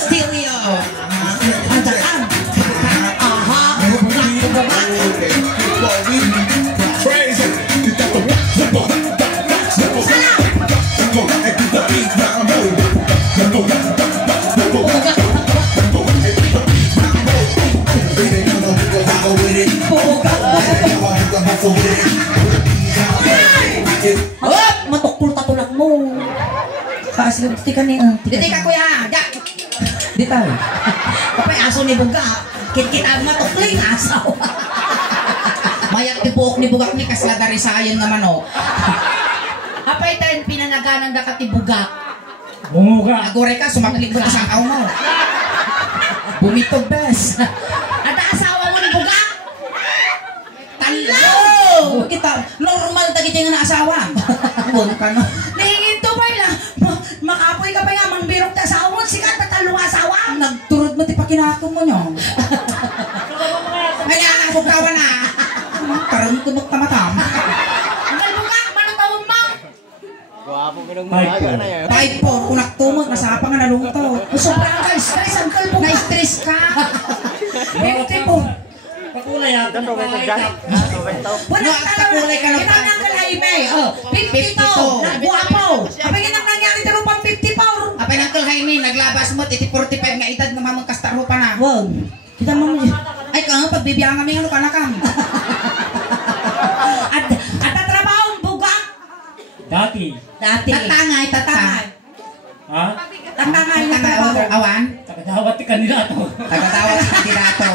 Stereo. Andaan. Aha. Crazy. Hop! Matukul tatulak mo. Kasi di ka niya. Di ka kuya. Di tayo. Kapay aso ni Buga. Kit-kita matukling asaw. Mayak ti buok ni Bugak ni kasladari sa ayon naman o. Kapay tayo pinanaganan da ka ti Bugak. Bumuga. Agore ka, sumaklig mo sa akaw mo. Bumitog bes. At asawa mo ni Bugak. Talo! Kita, normal tagi tayo na asawa. Huwag ka no. Nahingin to ba lang. Makapoy ka pa nga, mangbirok ta asawa mo. Sikat na talo asawa. Nagturod mo ti pakinatong mo nyo. Kaya nga, bukawan na. Parang tubok tamatam. Ang Bugak, manang tawag mo. Guwapo ka ng mga na yan. 5-4, kunak tumag, nasapa nga nalungto. Sobrang ka-stress, ang kalbo. Na-stress ka. Bente po. Pakulay ha. Wala pakulay ka lang. Kinananggal Jaime. 52. Nagguwapo. Apay nga nang nangyari taro pang 54. Apay nanggal Jaime, naglabas mo, titi 45 nga edad ng mamang kastaro pa na. Wow. Kita mo mo. Ay ka nga, pagbibiyang kami ano ka na kam. At tatrabahong Bugak. Dati. Tatangay. Ha? Tatangay na trabaho. Awan? Takadawat ti kandidato. Tagatawag sa kandidato.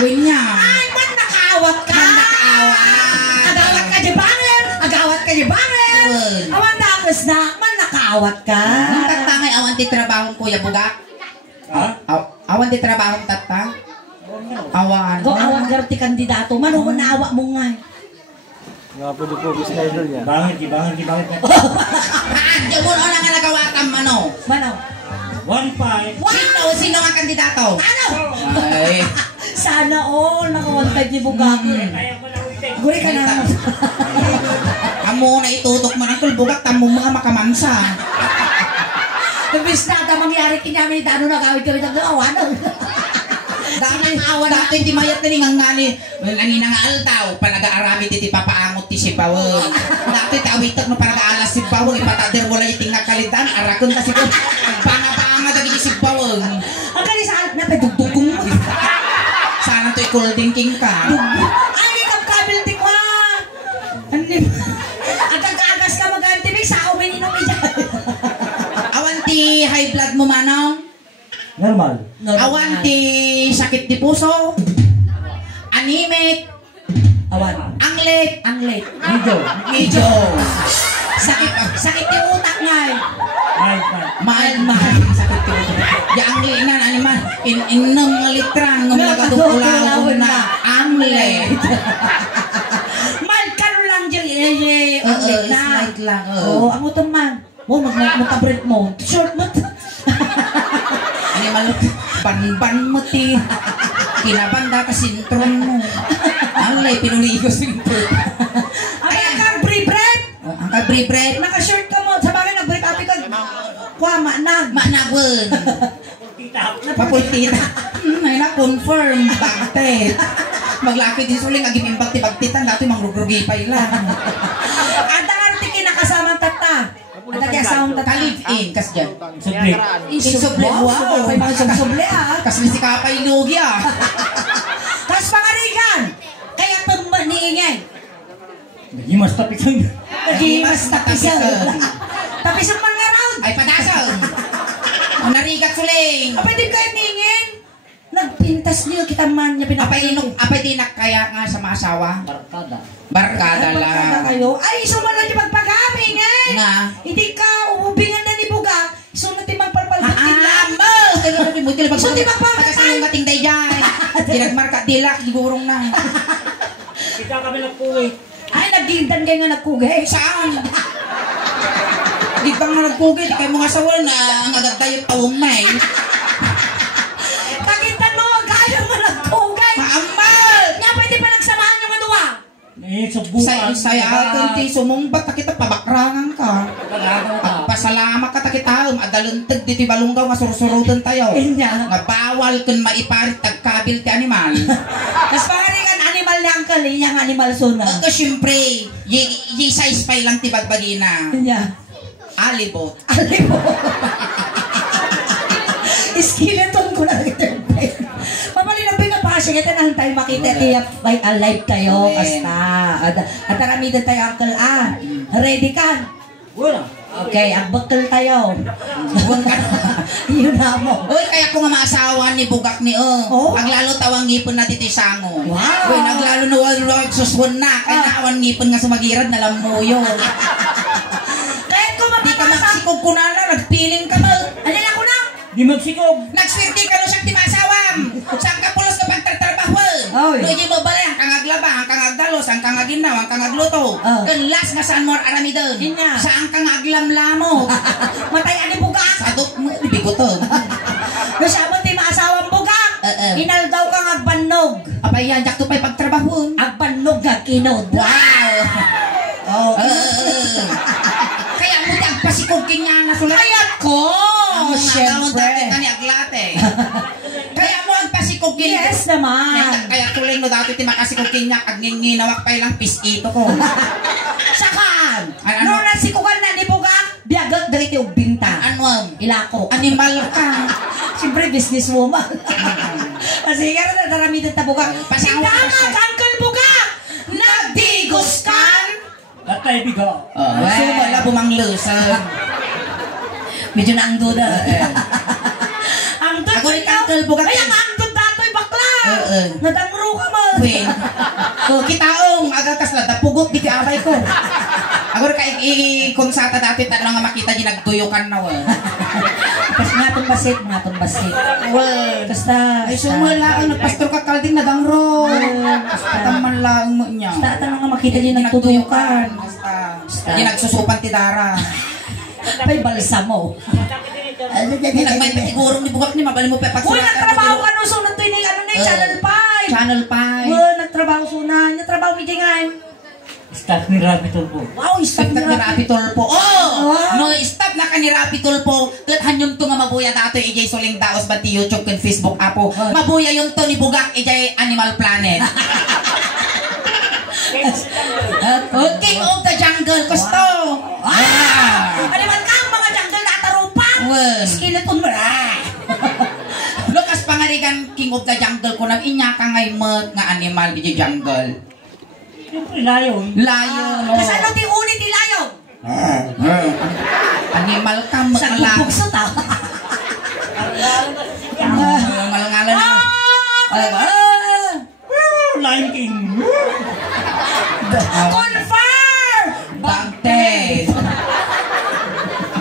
Uy niya. Ay, man nakaawat ka. Agawat ka di banger. Awan dakas na, man nakaawat ka. Ang tatangay, awan ti trabahong Kuya Bugak. Ha? Awan ti trabahong tata. Awan. Awan garti kandidato. Manuhon na awa mo nga. Nga po di po, gusto na idol niya. Bangit. Diyan mo na nga nagawatan, Mano. 1-5. Sino ang kandidato? Ano? Ay. Sana all nakawantay ni Bugak. Guri ka na. Amo na itutok mo ng Bugak, tamo mga makamansa. Nabis na mangyari kinyamin dano na gawin kami ng awan. Dati hindi mayat na nga nga ni nangina nga altaw, panag-aarami ti papaangot ti si Bawang. Dati tawitak no panag-aalas si Bawang, ipatader wala iting nakalitan, arakon kasi ko, panga-panga dagi si Bawang. Ang kani sa alp na pedugdugong mo. Sana to'y cool thinking ka. Ay, kapkabil ti ko. Ang kag-agas ka mag-antibig sa ako may inom iyan. Awan ti high blood mo, Manong? Normal. Awan ti sakit di puso, anemic, Awan. anglet, medyo Sakit yung utak nga eh. mahal sakit ti utak. Di anglet na animal inom nga litra ng mga kadulawon na anglet. Man, karoon lang dyan. Anglet na. Slight lang. Oo, ang utang man. Mo, magtabret mo. Short mo. Animal, ban mo ti. Kinabanda ka sintron mo. Anglay, pinuligos sintron. Ang ka-bread. Ang ka-bread. Naka-shirt ka mo. Sa bagay, nag-break up ka. Kwa, manag. Managwan. Papultita. Ay na, confirm. Bagtet. Maglaki din suling, agim imbagti bagtitan. Dati mangrugrugi pa ilan. Ang tangarti kinakasamang tata. Ang tagyasawang tata. Ka-live-in, kas dyan. Subli. Isuble. Wow. May mga suble ah. Kas may si kapay lugi ah. Tapos pangarigan. Kaya pagmaniingay. Nagimas tapisan. Nagimas tapisan. Tapisan mga round. Ay, padasan. Narigat suling. Apay din kayo ningin. Nagpintas niyo kita man niya pinapainom. Apay dinak kaya nga sa mga asawa. Barkada. Barkada Barkada lang. kayo. Ay, sumala niyo pagpagaming eh. Nga. Hindi ka uhubingan na ni Bugak. Sunod ti magpalpalbutin lang. Kaya mo tila So, di magpapatay. pagkasanong kating day dyan. Dinagmarka dilak, gigurong na. Kita kami nagpuwi. Ay, naggindan kayo nga nagkugay. Saan? Di bang nga nagpugit, kaya mga sawan na ang agad tawong may. Pagintan mo, kaya mo nagkugay. Maamal! Nga, pwede pa nagsamahan yung maduwa. Subukan. Saya atin ti sumumbat na kita pabakrangan ka. At pasalamat ka ta kita agaluntag dito balunggaw nga surusurutan tayo. Inya. Nga bawal kun maiparit tagkabil ti animal. Mas pangalingan animal na ang kali, yung animal suna. Ito syempre, yi size pa lang ti bagbagina. Inya. Alibot. Skeleton ko na rin. Mamali na pinapasya kita nang tayo makita tiya by alive tayo. Basta. At aramidan tayo, Uncle A. Ready ka? Wala. Okay, agbaktal tayo. Yun na mo. Uy, kaya ko nga maasawan ni Bugak ni Oh? Aglalo tawang ngipon na diti sango. Wow. Uy, naglalo na suswan na. Kaya naawan ngipon nga sumagirad na lamuyo. Kahit ko Di ka mapapasa. magsikog ko na lang, nagpiling ka mo. Alin ako na? Di magsikog. Nagswerte ka no siyang timasawam. Saan ka pulos ka pagtatrabaho? Oy. Luigi mo ba ang kangaglaba, ang kangagdalos, ang kangaginaw, ang kangagluto. Oh. Kanlas nga saan mo aramidon. Inya. Saan kangaglamlamo. Matay ani bugak. Sadok mo, ibigo to. Nasabot ti maasawang bugak. Inal daw kang agbannog. Apay yan, jak to pa'y pagtrabaho. Agbannog nga kinod. Wow! Oh. Kaya mo di agpasikog kanya na sulat. Kaya ko. Ang nagawang dati Siyempre. ka ni aglate. Kaya mo agpasikog kanya. Yes naman. Kaya tuloy no dati ti makasikog kanya agninginawak pa ilang pisito ko. Sakan. Ano? No nasikukan na ni bugak. Biagat dari ti ugbinta. Ano? Ilako. Animal ka. Siyempre businesswoman. Kasi kaya na daramitan ta bugak. Pasawa ka siya. Uncle bugak. Nagdigos kan. At tayo bigo. So wala bumanglusan. Medyo na ang duda. Ang duda. Ako rin Uncle Bugak. Ay, ang duda dato'y bakla. Nadangro ka mo. Wait. So kitaong agakas la dapugot di abay ko. Ako rin konsata dati tanong nga makita di nagtuyukan na wa. Kasi natong basit. Well, Basta. ay sumula ang pastor ka kalding nadangro. Taman lang mo niya. Basta tanong nga makita din nagtutuyukan. Basta. Di nagsusupan ti Dara. Pa'y balsa mo. Di nagmay patigurong ni Bugak ni mabali mo pa Uy, nagtrabaho ka no. So, natoy na ano na Channel 5. Channel 5. Uy, nagtrabaho sunan. Nagtrabaho mi dingan. Staff ni Rapi Tulpo. Wow, Stop na ni Rapi Tulpo. Oh! No, stop na ka ni Rapi Tulpo. Kat hanyong to nga mabuya dato ijay suling daos ba ti YouTube kan Facebook apo. Mabuya yung to ni Bugak ijay Animal Planet. King of the Jungle, gusto. Aliman ka ang mga jungle na tarupan. Well. Skeleton mo na. Lukas pangarigan King of the Jungle ko nang inya ka ngay mat nga animal di jungle. Siyempre, layon. Lion. Kasi ano ti ulit ti layo? Animal ka Sa makala. kupukso ta. Ngalangalan na. Lion King. Confirm! Bante.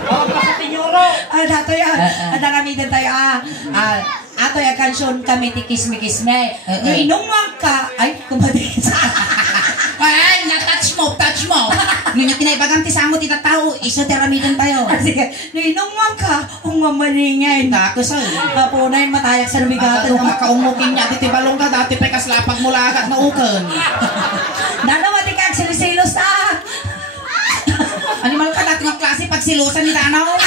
Oh, kasi tinyoro. Dato yan. Daramitan tayo. Ato yung kansyon kami ti kisme-kisme. Yung inungwag ka, ay, kumadit. Ay, na-touch mo. Ngayon tinaibagan ti sango ti tao. Isa teramitan tayo. Sige, nung inungwag ka, umamaningay. Dako sa. Kapunay matayak sa nabigatan. Agad mo makaumukin niya ti balong ka dati pa kaslapag mo lagat na ukan. Nanawati ka, silisilos ta. Animal ka dati ng klase pag silusan ni Danaw.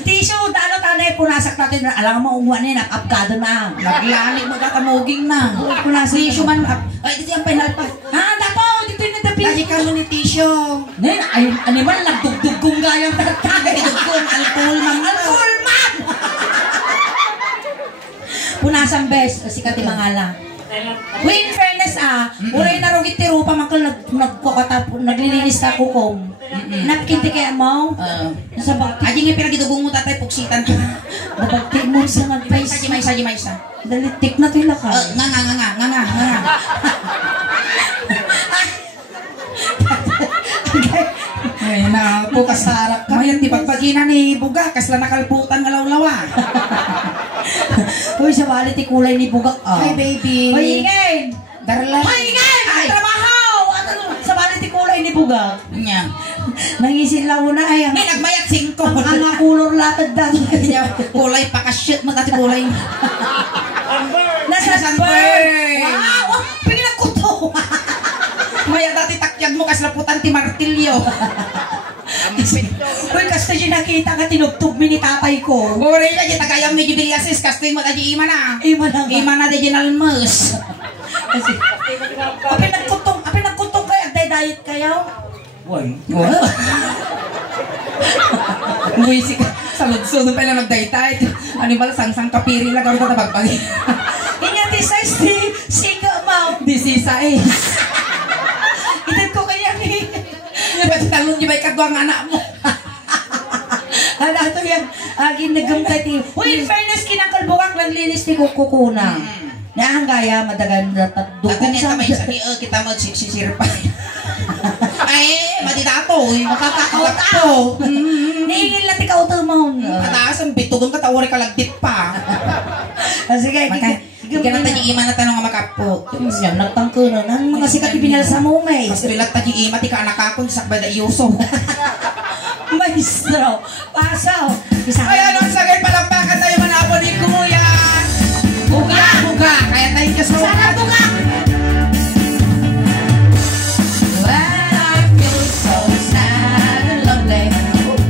Tissue, dano tanay, punasak natin. Alam mo, umuha na yun, apkado na. Naglalik mo ka kamuging na. Punasak. Tissue man. Ay, dito yung pinalpa. Dato, dito yung nadabi. Dali ka mo ni Tissue. Nen, ay, animal, nagdugdug kong gayang tatagay. Dugdug, alcohol man. Alcohol man! Punasan best, sikat yung mga lang. Wait, in fairness uray na rogit tiro pa makal naglilinis ta kukom. Napkinti kaya mo? Nasa bakit? Aji nga pinagidugong mo tatay puksitan ka. Nabagtig mo sa mag-face. Jimaysa. Dalitik na to yung lakay. Nga. Ay na, po kasarap ka. Mayan, di pagpagina ni Buga, kasla nakalputan nga lawlawa. Uy, sa balit kulay ni Bugak. Hi, baby. Uy, ingay! Darla. Uy, ingay! Ay. Trabaho! Sa balit kulay ni Bugak. Nya. Nangisin lang na ay ang May nagmayat 5. ang kulor latad dan. Kulay pa ka-shit mo dati kulay. Nasa Sunburn. Wow! Pinagkuto! Maya dati takyag mo kaslaputan ti martilyo. Uy, kasi siya nakita ka tinugtog mi ni tatay ko. Uri na, kita kaya medyo bilasis, kastoy mo tayo ima na. Ima na nga. Ima na tayo ginalmas. Kasi, apay nagkutong kayo, agday-diet kayo. Uy. Buwisi ka, salud-sunod pa na nagdaytay. Ano ba, sang-sang kapiri lang ako tatabagpagi. Ingat size di, sika mo. Di si size. Itin ko kaya ni. Di ba, talon niyo ba ikagwang anak mo? Ano ito yan, ginagumtay ti. Uy, in fairness, kinakalbukak lang linis ti kukunang. Naanggaya, madagan na Dukong sa may sabi, kita mo sisirpa. Ay, matitato. Makakakauto. Niingin lang ti kauto mo. Pataas ang bitugon ka, tawari ka lagdit pa. Sige, Sige na tayo ima na tanong nga makapo. siya, nagtangko na. Nang mga sikat ibinal sa mo, may. Mas pilat tayo ima, ti ka anak akon, sakbay na iuso. Maestro, pasaw. Ay, anong sagay palakpakan tayo manapo ni Kuya. Buga. Kaya tayo ka Sana buga. When I feel so sad and lonely,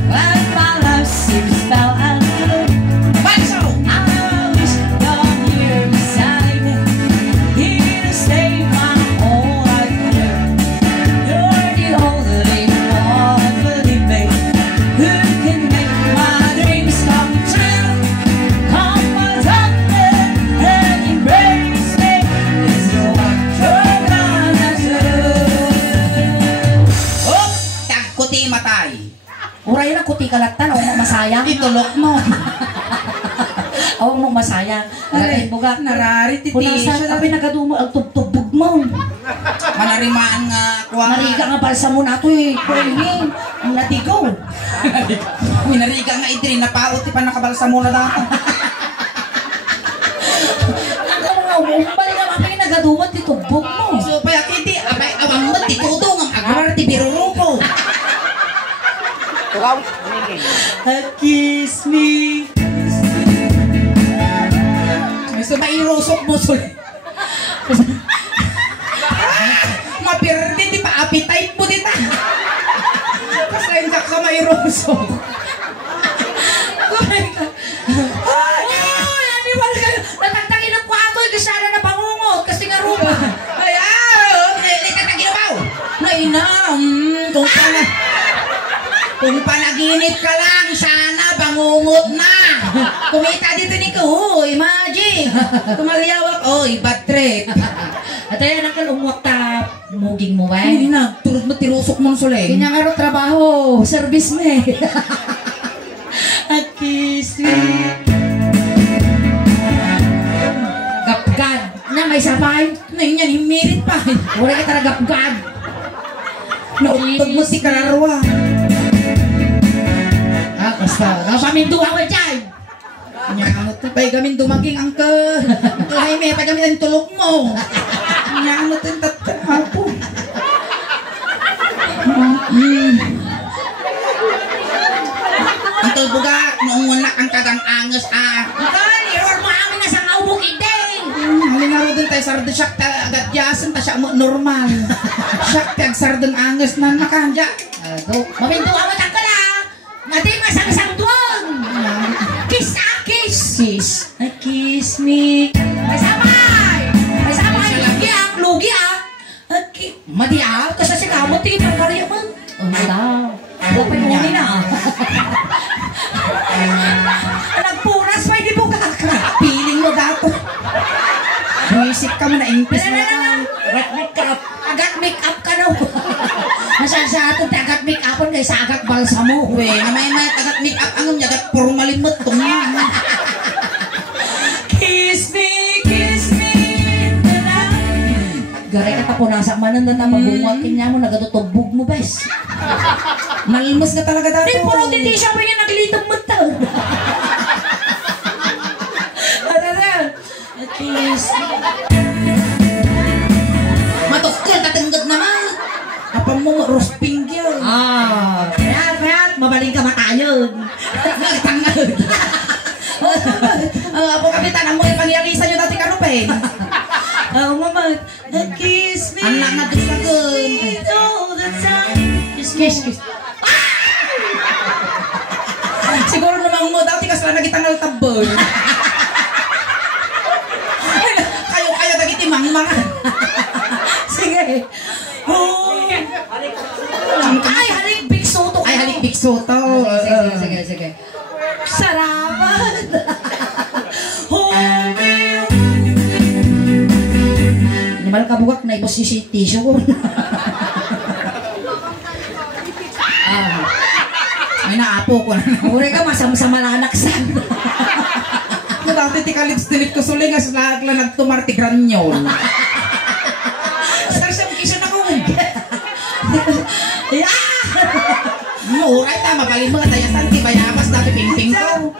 when my life seems dull and blue, Banso! I wish you're here beside me, here to stay my whole life through. You're the only one, believe me, who can make my dreams come true. Come on, darling, and embrace me. It's what you're gonna do. Oh! Tagkuti matay. Uray na kuti kalatan, o mo masayang. Itulok mo. O mo masayang. Aray, buga. Narari, titi. Kung nasa kape nagadumo, ang tubtubog mo. Manarimaan nga kuha. Mariga nga balsa mo na ito eh. Pwede, ang natigaw. Minariga nga idri, napaot pa nakabalsa mo na data. Ang mga umbali nga mga nagadumo, titubog mo. So, paya kiti, abay, awang mo, titudong ang agrar, tibiruruko. Kiss me. So, mairusok mo, sul. Mapirdi, di pa appetite mo dita. Kasi hindi ka mairusok. Ay, animal kayo. Natagtagin ang kwato, kasana na pangungot, kasi nga rupa. Ay, litat na ginabaw. Naina, kung panaginip ka lang, sana bangungot na. Kumita dito ni ko, imagine. Kumagyawak, bad trip. At ayan ang kalumwak ta, muging mo Hindi eh. na, turot mo tirusok mo sulay. Kanya nga ro trabaho, service me. At kiss me. Gapgad. Na may sabay. Nain yan, himirit pa. Wala ka talaga gapgad. Nautog mo si Kararwa. Basta. Napaminduha mo dyan. Nyangot to pa'y gamin dumaging angkel. Tuhay may pa gamin ang tulok mo. Nyangot yung tatarapo. Ang tulbuga, noong wala ang kagang angas Akal, iwar mo amin na sa ngaubok ideng. Halingaro din tayo sardo siyak ta agad yasan ta siya mo normal. Siyak tag sardong angas na nakanja. Maminduha mo tangkal ah. Mati masang-sang doon. Kiss ah, kiss. Sis. Kiss me. May sabay. May sabay. Lugi ah. Madi ah. Kasi si kamot eh. Pagkarya man. Wala. Huwag pa yung na ah. Nagpuras pa hindi po kaka. Piling mo dato. Buisip ka mo na impis mo ka. Red makeup. Agad make up ka na. Masan sa atin agad make upon kay sa agad balsa mo. Uwe, namay tagat make up ang yagat puro malimot tong yan. Kiss me, kiss me. Garay ka tapo nasa manan na mabungal kanya mo nagatutubog mo bes. Nalmos na talaga dato. Di puro titi siya pa niya naglitong mo to. Kiss me. Matukol, tatanggat naman. Apa mo, rosping yun. Kaya, mabaling ka matayon. Nagtangad. Apo kapitan, ang mga pangyarisan nyo dati kanupin. Mama, kiss me. Anak na tusagon. All the time. Kiss, kiss, kiss. nagitangal tabol. Kayo nagitimang mga. Sige. Oh. Ay, halik Big Soto. Ay, halik Big Soto. Sige. Sarapan. Nimal kabugak na ibos si tissue ko. May naapo ko na. Uri ka, masama malanaksan. Dati ti kalips-tilip ko suling as lahat lang nagtumarti granyon. Sarsam kisyon ako. Muuray ta, mabalin mo at ayasan ti bayamas dati ping-ping ko.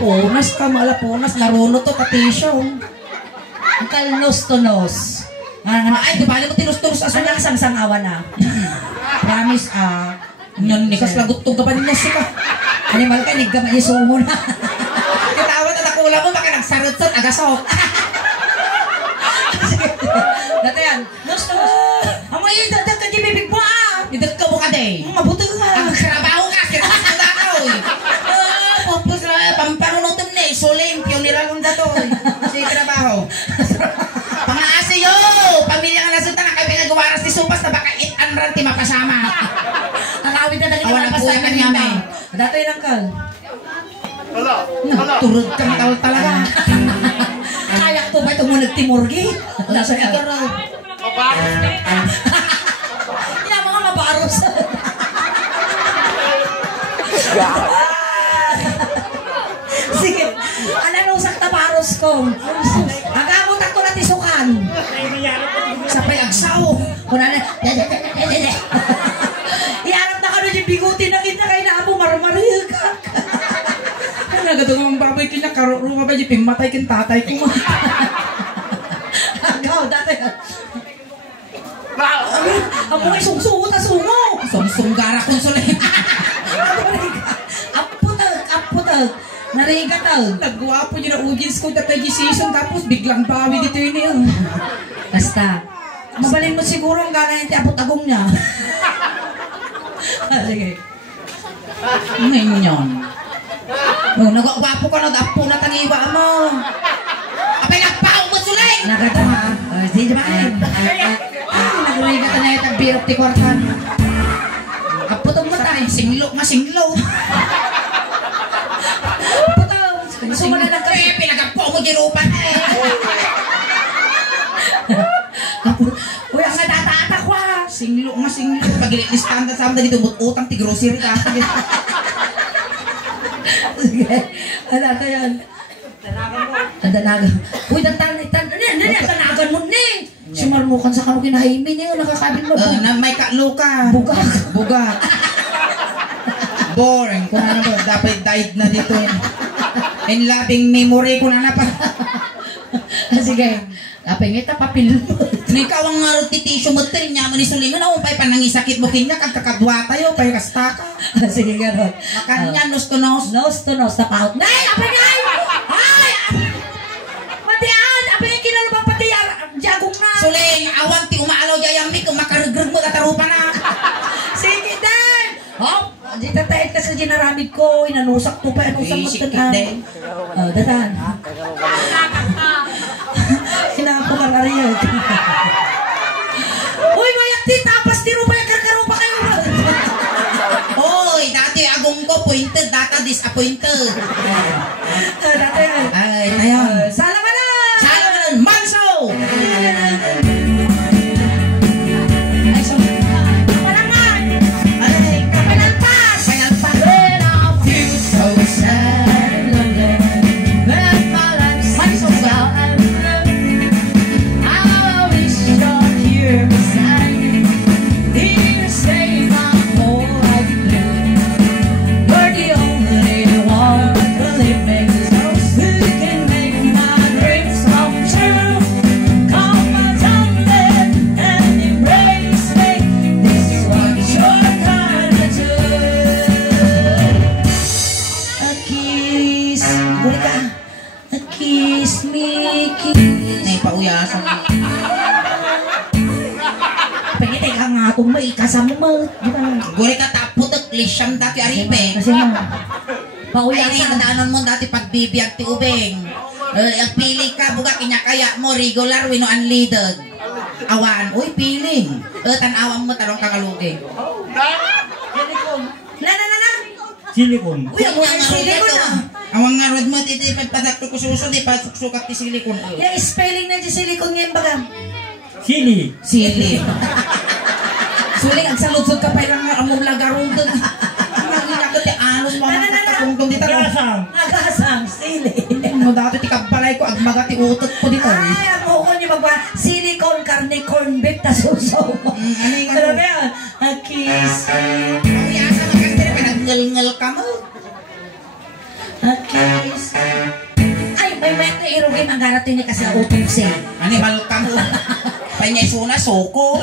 Punas ka, malapunas, naruno to katisyon. Ang kalnos to nos. Ay, di bali mo tinus-tulus aso lang. Anak sang-awa na. Promise, Nyan ni kas lagot to gaban niya sika. animal ka, niggaman yung sumo na. Kitawat at akula mo, baka nagsarot-sot, agasok. Dati yan, nos. Amoy, dadag ka di bibig mo Idag ka mo ka day. Mabuti ka. Ang trabaho ka, kirakas na ka, oy. Pupus na, pampanunutom na eh, solimpyo, niralong dato, oy. Sige, trabaho. Pangaasi yo, pamilya nga nasunta na kami nagawaras ni Supas na baka it-anran ti mapasama. Ang awit na naging Awan ang puwakan niya, may. Dato yun, Uncle. Turod ka matawal talaga. Kayak to ba itong munag timurgi? Nasa ikaraw. Yan mga mabaros. Sige, ano sakta baros ko? Agamot ako na tisukan. Sa payagsaw. Kuna na, iarap na ka na yung bigutin na kita kay na abo marmaril ka. Nagadong ang baboy kinakaro pa ba yung pimatay kin tatay ko. Agaw, dati. Amo ay sungsungot na sungo. Sumsunggara kong sulit. Aputag. Narigatag. Nagwapo niyo na ugins ko datay season tapos biglang bawi dito yun yun. Basta, mabalin mo siguro ang gana yung apot-agong niya. Sige. Ngayon. Nagwapo ka nag-apo na taniwa mo. Apay nagpaong mo sulit! Nakata ha? Sige ba kayo? Nagrigat na yung tagbirap ti kwartan. Apotong matay. Singlo, masinglo. Apotong. Sumala ng kape. Pinagagpo mo girupan eh. Uy, ang natatata ko ha. Singlo, masinglo. Pag-lilistan ka sa amin dito, utang ti grocery ka. Sige. Ano ito yan? Ang danagan. Uy, danagan mo ni. Simarmukan sa kanong kinahimi niyo. Nakakabin mo. Na may kaluka. Bugak. Bugak. Boring. Kung ano ba, dapat died na dito. In loving memory ko na pa. Sige. Kapag ito, papil mo. Ikaw ang titisyo mo tayo niya mo ni Suliman. Ako pa'y panangisakit mo kanya. Kagkakadwa tayo. Pa'y kasta ka. Sige, gano'n. Makanya, nos to nos. Nose to nose, tap out. Nay! Apagay! Ay! Matian! Apagay, kinalubang pati jagong na. Suling, awan ti umaalaw yayamik. Makarugrug mo tatarupa na. Sige, Dan! Hop! Di tatayit ka sa ginaramid ko. Inanusak to pa. Inusak mo Sikit ito din. Datan. Hinapo ka na rin. Uy, mayak di tapas. Tiro pa yung karkaro pa kayo. Oy, dati agong ko pointed. Data disappointed. Dati. Ay, tayo. Salamanan! Salamanan! Manso! Ay, so. Kapalangan! Ay, Kapalangpas! Kapalangpas! When I feel so sad, London, when my life's so sad, I wish you're here beside me. Here, stay my whole life through. You're the only one that really makes us who can make my dreams come true. Come and tell me and embrace me. This is what you're kinda do. A kiss, huli ka. A kiss me, kiss. Nay, pauyasan. Pagkita ka nga kung may kasama. Di ba? Guri ka taputok, lisyam dati aripe. Kasi nga, Ay, pauyasan. nadaanan mo dati pagbibiyag ti ubeng. Pili ka, buga kinyakaya mo, regular, wino unleaded. Awan, uy, piling. Tanawang mo, talong kakalugin. Na. Silikon. Uy, ang mga Silikon rod na. Ang mga rod mo, titi, pagpadakto ko suso, di pa sukat ti silikon. Yung spelling na di silikon ngayon baga. Sili. Sili. Suling, ang saludsod ka pa ilang nga among lagarong doon. Ang ginagod ti anos mo, ang katakong doon dito. Kasang. Nagasang sili. Mo dati ti kabalay ko, agmaga ti utot ko dito. Ay, ang buko niyo magwa, silicone, carne, corn beef, ta suso. Ano yung Ano ano? ba yan? A kiss. Pangyasan mo kasi pinag-ngal-ngal ka mo. A kiss. Ay, may metro irugin ang garating niya kasi sa autopsy. Animal ka mo. Panyay suna, soko.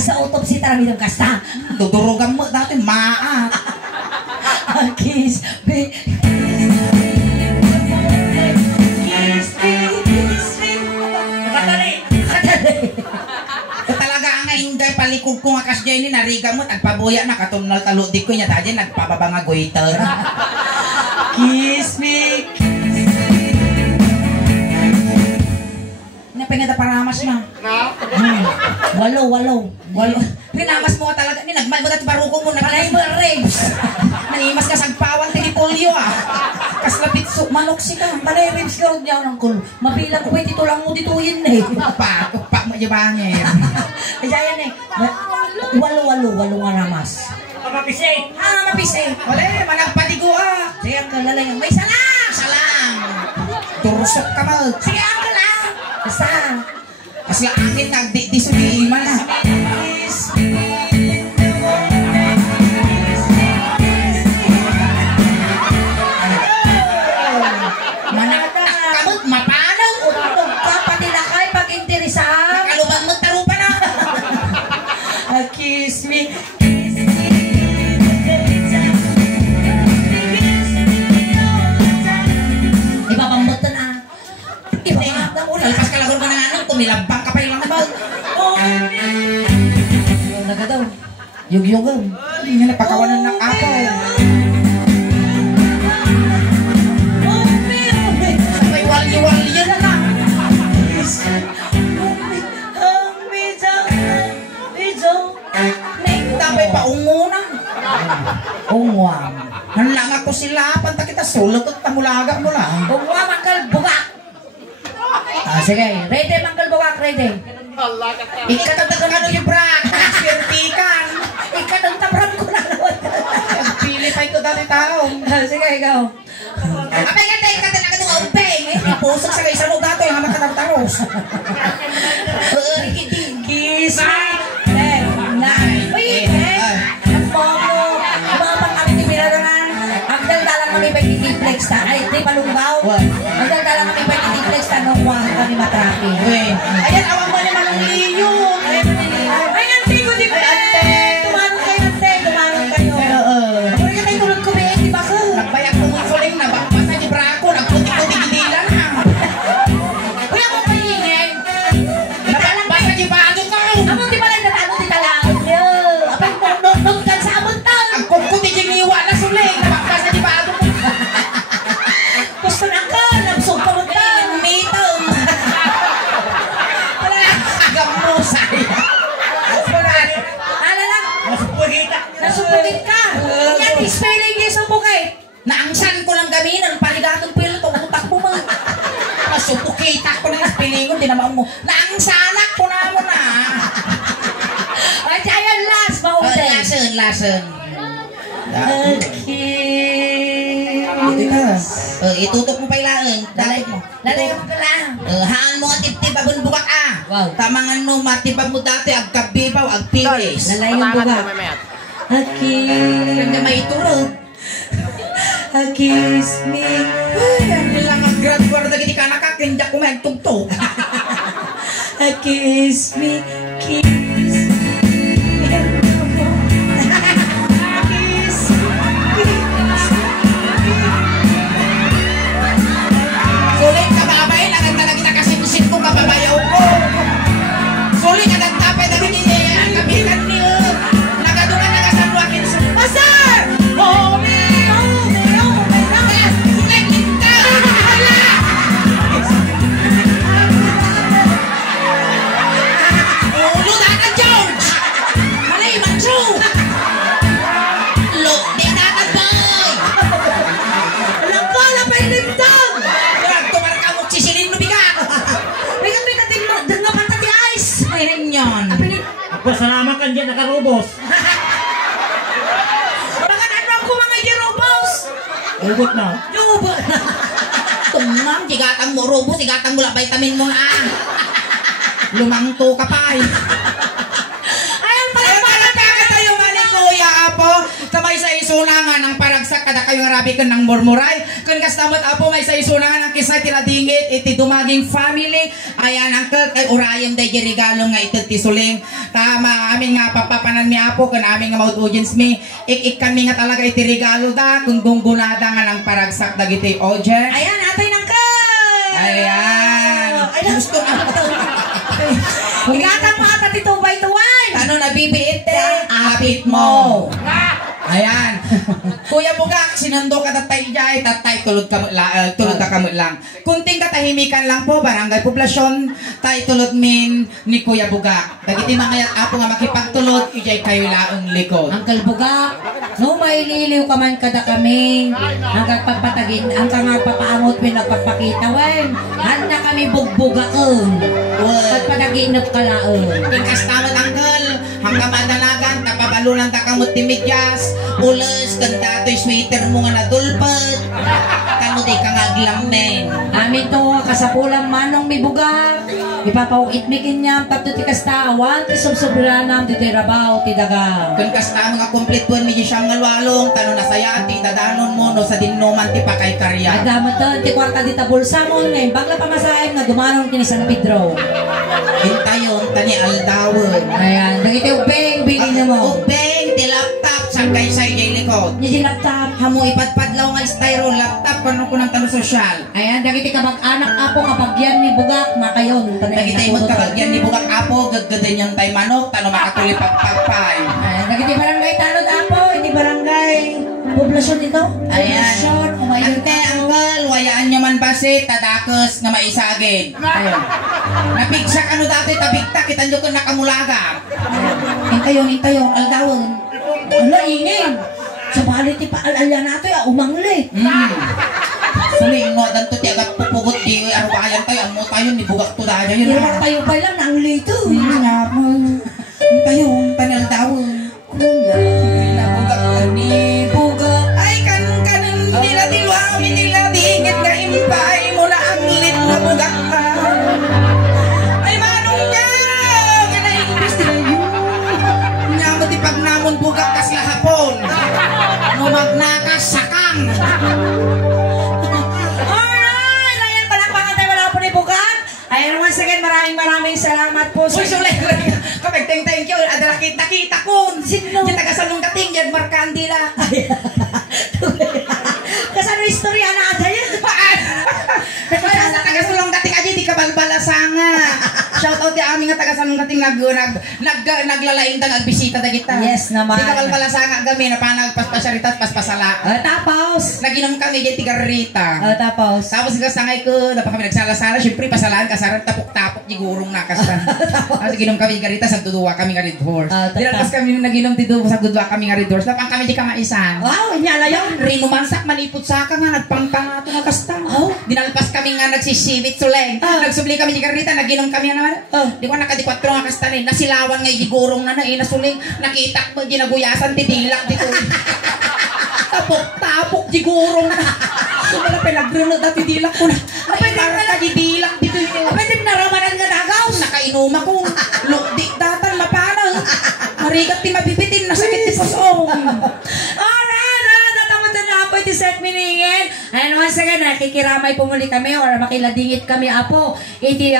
Sa autopsy, taramidang kasta. Dudurugan mo dati, maat. A kiss. Kiss me, kiss me. Nakatali. Talaga ang ingay palikog ko nga kas Jenny, nariga mo, tagpabuya na katunal taludik ko niya, tayo nagpababa nga goiter. Kiss me. Napingada paramas na. Walo. Pinamas mo ka talaga, nagmal mo dati baruko mo, Palay mo ribs. naimas ka sagpawan, tinipolyo ah. Kaslapit manok si ka. Palay ribs ka rin niya ng kul. Mabilang ko ito lang mo dituin eh. Pa mo jabangin. Kaya yan eh. Walo nga ramas. Mapisay. Mapise. Wala, managpadigo ah. Sige, ang kalalay may salang. Salang. Turusok ka mo. Sige, ang kalang. Basta. Kasla akin nagdisuliman na. Managkamot, mapanaw. Utog ka, pati na kay pag-interesan. Nakalubang mo, tarupa na. Kiss me. Ibabambot na. Ibabambot na ulit. Talpas ka lagon ko na nga nung, tumilabang ka pa yung mga Yung nagadaw. Yugyugaw. Hindi napakawanan ng apaw. May wali-wali yan na lang. Tapay pa unguna. Ungwam. Hanlang ako sila, panta kita sulot at tamulaga mo lang. Ungwam, Uncle Bugak. Sige. Ready, Uncle Bugak, ready. Ikatagdag ka ano yung brak, swirtikan. Ikatang tabram ko na naman. Pili pa ito dati tao. Sige, ikaw. Apay ka tayo, kata na ka nung umpeng. Pusok sa kayo sa lugato, yung hamak ka tartaros. Kiss me. Wait, ang pomo. Umapang kami ni Mirarangan. Ang daldalang kami pa itiplex ta. Ay, di palunggaw. Ang daldalang kami pa itiplex ta nung wahan kami matrapi. Ayan, awang mo naman ng liyo. Ay, ante ko di ba? Tumanong kayo, ante. Tumanong kayo. Pero yung kayo tulad ko, may di ba ka? Nagbayak ko mga kuling na basa ni Braco, nagputi-puti gidilan ha. Kuya mo pahingin. Basa ni Bago ka. Among di pala natano di talaan. Apay mo, nung kan sa amon tal. Ang kumputi giniwa na suling, nabakbasa ni Bago ka. Gusto na ka, nabsog ka mo tal. Mitong. Wala lang. Agam mo saya. Wala. Ala lang. Masupagita. Nasupugin ka. Yan, spelling yung supugay. Naangsan ko lang gaminan, parigatong pilo, utak mo mga. Masupukita ko ng pilingon, di naman mo. Naangsanak ko na mo na. Ay, ayan, last. Mahuli. Lason. Kiss. Itutok mo pa ilaan. Dalay mo. Lalay mo ka lang. Haan mo ang tip-tip abon bukak ah. Wow. Tamangan no, matibag mo dati, ag kabibaw, ag pilis. Lalay yung buga. Hindi may turog. Kiss me. Ay, ano lang ang graduar na gini ka nakakindak ko may tugtog. Kiss me. Kiss me. Sulit ka ba abay, lang talaga nakasimsim ko kababayaw ko. Sulit ka nagtapay na binili ang kabilan niyo. Ugot na. Juba na. Tumang, sigatang mo, rubo, sigatang mo, vitamin mo na. Lumangto ka pa eh. Ayun pala Tayo man ni Kuya Apo, sa may sa isunangan ng paragsak kada kayo rabi ka ng murmuray. Kung kastamot Apo, may sa isunangan ng kisay tinadingit, iti dumaging family. Ayan, angkel, kay urayam day regalo nga iti tisuling. Tama, amin nga papapanan mi Apo, kung amin nga maud audience mi, kami nga talaga iti regalo da, kung gunggunada nga ng paragsak dagiti audience. Ayan, atay ng kal! Ayan. Ay, gusto ka. Higatang mo ata dito, by the way. Ano nabibiit apit mo. Ayan. Kuya Bugak, sinundo ka tatay jay, tatay tulod ka lang. Kunting katahimikan lang po, barangay poblasyon, tay tulod min ni Kuya Bugak. Dagiti mga Apo nga makipagtulod, ijay kayo laong likod. Angkal Bugak, no maililiw ka man kada kami. Hanggang pagpatagin, hanggang nga papaangot mo nagpapakita, wen. Handa kami bugbugakon. Pagpataginap ka laon. Tingkas naman angkel, hanggang madalagan, tapabalunan takamot ti medyas, ules, kanta to'y sweater mo nga nadulpat, kano di kang aglamen. Amin to, kasapulang manong may buga. Ipapauit mi kinyam, tapos ti kastawan, ti subsobranam, ti tirabaw, ti daga. Kung kasta mga kumplituan mi siyang ngalwalong, tano na saya, ti dadanon mo, no sa dinuman ti pakay karya. Adamat to, ti kwarta di tabulsa mo, ngayon bagla pamasahin na dumanon kini San Pedro. Hintayon, tani aldawon. Ayan, dagiti ubeng, bili na mo. Ubeng, ti laptop, sagkay sa ijay likod. Ni laptop. Hamo ipadpadlaw nga styro laptop, kano ko ng tano sosyal. Ayan, dagiti kabag-anak Apo, kabagyan ni Bugak, makayon. Dagiti mo kabagyan ni Bugak Apo, gaggadan yung tay manok, tano makatuli pagpagpay. Ayan, dagiti barangay Tanod Apo, hindi barangay poblasyon dito. Ayan. Poblasyon, umayon Ante, angkal, wayaan nyo man basit, tadakos nga maisagin. Ayan. Napigsak ano dati, tabigtak, kita nyo ko nakamulaga. Intayon, aldawon. Ala, ingin. Sa balit ti paalalya nato, umangli. Sulingo, danto ti agat pupugot, di arwayan tayo, amo tayo, ni Bugak to dahil yun. Hirap tayo pa lang, nang lito. Nga mo. Tayo, tanil dawon. Ni Bugak. Ay, kanan nila tiwawi nila, dingit na impay mo na ang lit na Bugak ka. Ay, manong ka, kanaimbis tayo. Nga mo ti pag namon Bugak kas lahapon. No magnakas sakang. Alright! Ayan, palakpakan tayo wala po ni Bugak. Ayan, once again, maraming salamat po. Uy, sulay ko rin. Kapag thank you. Adala kita ko. Sino? Yung taga-salong kating, yan Markandila. Kasano istorya na ata yan? Kaya sa taga-salong kating, aja di kabalbalasanga. Shout out yung aming taga-salong kating naglalaing ta, nagbisita na kita. Yes naman. Di kabalbalasanga kami, napanag paspasyaritat, paspasala. Tapos? Naginom kami, dyan tigarita. Tapos? Tapos kasangay ko, dapat kami nagsala-sala, syempre pasalaan, kasaran, tapok-tapok, gigurong nakastan. Tapos ginom kami garita, sa duduwa kami nga red horse. Dinalpas kami naginom dito, sa duduwa kami nga red horse. Napang kami di kamaisan. Wow, inyala yun. Rinumansak, manipot sa ka nga, nagpangpangato nga kastan. Dinalpas kami nga nagsisibit suleng. Nagsubli kami di garita, naginom kami nga naman. Di ko nakadikwatro nga kastan eh. Nasilawan nga, gigurong na nasuling. Nakita ko, ginaguyasan, tidilak dito. Tapok-tapok, gigurong na. Wala pinagrunod na tidilak ko na. Ay, marka didilak dito yun. Pwede naramanan nga nagaw. Nakainom ako. Di datan, mapanang. Marigat ti mabibitin, nasakit ti pusong. Alright, natamutan na po iti set miningin. And once again, nakikiramay po muli kami or makiladingit kami Apo. Iti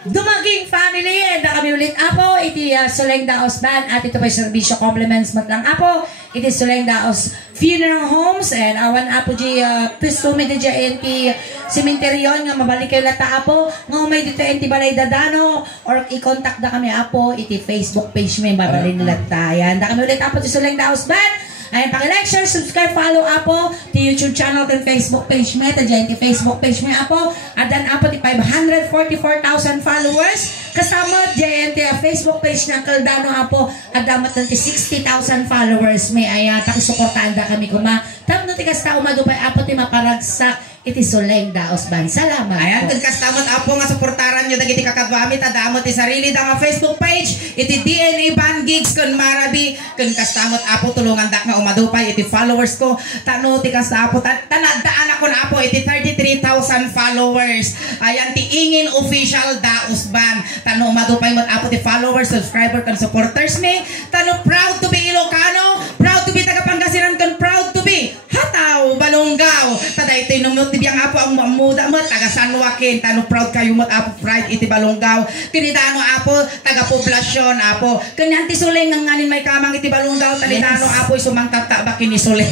dumaging family and kami ulit Apo. Iti Suleng Daos Band at ito pa yung servisyo compliments matlang Apo. Iti Suleng Daos Funeral Homes and awan Apo di pisto mi di iti sementeryon nga mabalik kayo lata Apo nga umay dito iti balay dadano or i-contact da kami Apo iti Facebook page mi babalin nila tayan da kami ulit Apo ti Suleng Daos Band. Ayan, paki-like, share, subscribe, follow Apo ti YouTube channel kan Facebook page mi. Tadyan ti Facebook page mi Apo. At dan Apo ti 544,000 followers. Kasama JNT Facebook page ng Caldano Apo at damat nanti 60,000 followers may aya takisuportaan da kami kuma. Tap no tikas tao madupay apo ti maparagsak iti suleng daos ban. Salamat. Ayan, po. kung kastamot apo nga suportaran nyo dagiti kakadwami tadamot ti sarili da nga Facebook page iti DNA Band Gigs kun marabi kun kastamot apo tulungan da nga umadupay iti followers ko tano ti kastapo tanadaan ako na apo iti 33,000 followers. Ayan ti ingin official daos ban tano umadupay mo apo ti followers, subscriber kan supporters ni tano proud to be Ilocano, proud to be taga Pangasinan kun proud to be Hataw Balongaw taday tinumot tibiyang apo ang muda mo taga San Joaquin tano proud kayo mo apo pride iti Balongaw kinitano apo taga poblasyon apo kanyanti suleng ng nganin may kamang iti Balongaw tanitano apo sumang tataba kini suleng.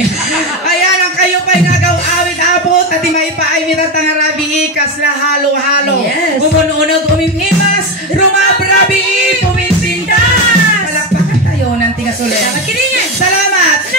Ayan ang kayo pa'y nagaw awit apo tati may paay mitatang rabi ikas la halo-halo umununog umimimas rumabrabi pumisindas palakpakan tayo ng tiga suleng. Salamat.